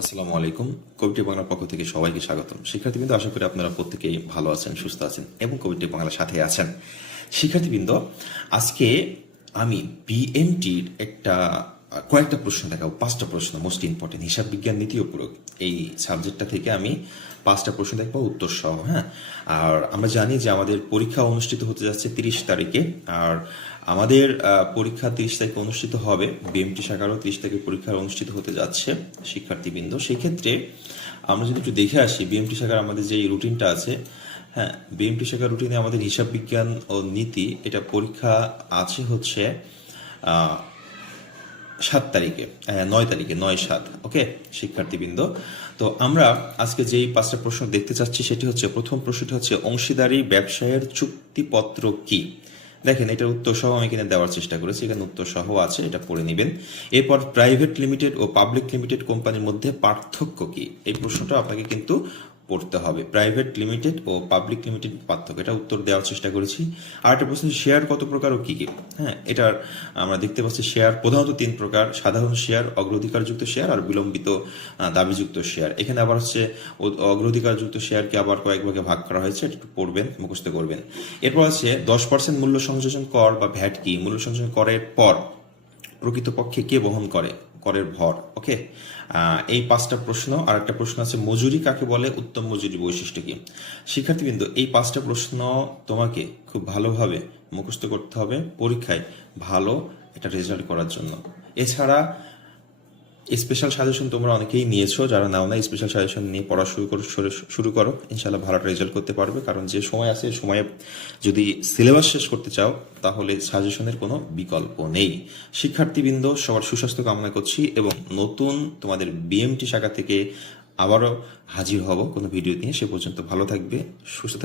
আসসালামু আলাইকুম। কবিটি বাংলার পক্ষ থেকে সবাইকে স্বাগতম। শিক্ষার্থীবৃন্দ, আশা করি আপনারা প্রত্যেকেই ভালো আছেন, সুস্থ আছেন এবং কবিটি বাংলার সাথে আছেন। শিক্ষার্থীবৃন্দ, আজকে আমি বিএমটির একটা কয়েকটা প্রশ্ন দেখাবো, পাঁচটা প্রশ্ন মোস্ট ইম্পর্টেন্ট হিসাব বিজ্ঞান নীতি ও প্রয়োগ। এই সাবজেক্টটা থেকে আমি পাঁচটা প্রশ্ন দেখব, উত্তর সহ হ্যাঁ? আর আমরা জানি যে আমাদের পরীক্ষা অনুষ্ঠিত হতে যাচ্ছে তিরিশ তারিখে, আর আমাদের পরীক্ষা তিরিশ তারিখে অনুষ্ঠিত হবে বিএমটি শাখারও তিরিশ তারিখে পরীক্ষা অনুষ্ঠিত হতে যাচ্ছে শিক্ষার্থীবৃন্দ। সেক্ষেত্রে আমরা যদি একটু দেখে আসি বিএমটি শাখার আমাদের যে রুটিনটা আছে হ্যাঁ বিএমটি শাখার রুটিনে আমাদের হিসাব বিজ্ঞান ও নীতি, এটা পরীক্ষা আছে হচ্ছে সাত তারিখে নয় তারিখে, নয় সাত, ওকে? শিক্ষার্থীবৃন্দ, তো আমরা আজকে যেই পাঁচটা প্রশ্ন দেখতে চাচ্ছি সেটি হচ্ছে, প্রথম প্রশ্নটি হচ্ছে, অংশীদারি ব্যবসায়ের চুক্তিপত্র কি? দেখেন, এটার উত্তর সহ আমি এখানে দেওয়ার চেষ্টা করেছি, এখানে উত্তর সহ আছে, এটা পড়ে নেবেন। এরপর প্রাইভেট লিমিটেড ও পাবলিক লিমিটেড কোম্পানির মধ্যে পার্থক্য কি? এই প্রশ্নটা আপনাকে কিন্তু পড়তে হবে। প্রাইভেট লিমিটেড ও পাবলিক লিমিটেড পার্থক্য, এটা উত্তর দেওয়ার চেষ্টা করেছি। আর একটা প্রশ্ন শেয়ার কত প্রকার ও কি কি? হ্যাঁ এটার আমরা দেখতে পাচ্ছি শেয়ার প্রধানত তিন প্রকার, সাধারণ শেয়ার অগ্রাধিকারযুক্ত শেয়ার আর বিলম্বিত দাবিযুক্ত শেয়ার এখানে আবার হচ্ছে অগ্রাধিকারযুক্ত শেয়ারকে আবার কয়েক ভাগে ভাগ করা হয়েছে, এটা একটু পড়বেন, মুখস্থ করবেন। এরপর আছে, দশ পার্সেন্ট মূল্য সংযোজন কর বা ভ্যাট কি? মূল্য সংযোজন করের পর প্রকৃতপক্ষে কে বহন করে? করের ভর, ওকে? এই পাঁচটা প্রশ্ন আর একটা প্রশ্ন আছে, মজুরি কাকে বলে, উত্তম মজুরি বৈশিষ্ট্য কি? শিক্ষার্থীবৃন্দ, এই পাঁচটা প্রশ্ন তোমাকে খুব ভালোভাবে মুখস্থ করতে হবে পরীক্ষায়, ভালো এটা রেজাল্ট করার জন্য। এছাড়া স্পেশাল সাজেশন তোমরা অনেকেই নিয়েছো, যারা নাও না স্পেশাল সাজেশন নিয়ে পড়া শুরু করো, শুরু- করো। ইনশাল্লাহ ভালো রেজাল্ট করতে পারবে। কারণ যে সময় আছে সময়ে যদি সিলেবাস শেষ করতে চাও, তাহলে সাজেশনের কোনো বিকল্প নেই। শিক্ষার্থীবৃন্দ, সবার সুস্বাস্থ্য কামনা করছি এবং নতুন তোমাদের বিএমটি শাখা থেকে আবারও হাজির হব। কোনো ভিডিও নিয়ে সে পর্যন্ত ভালো থাকবে, সুস্থ থাকবে।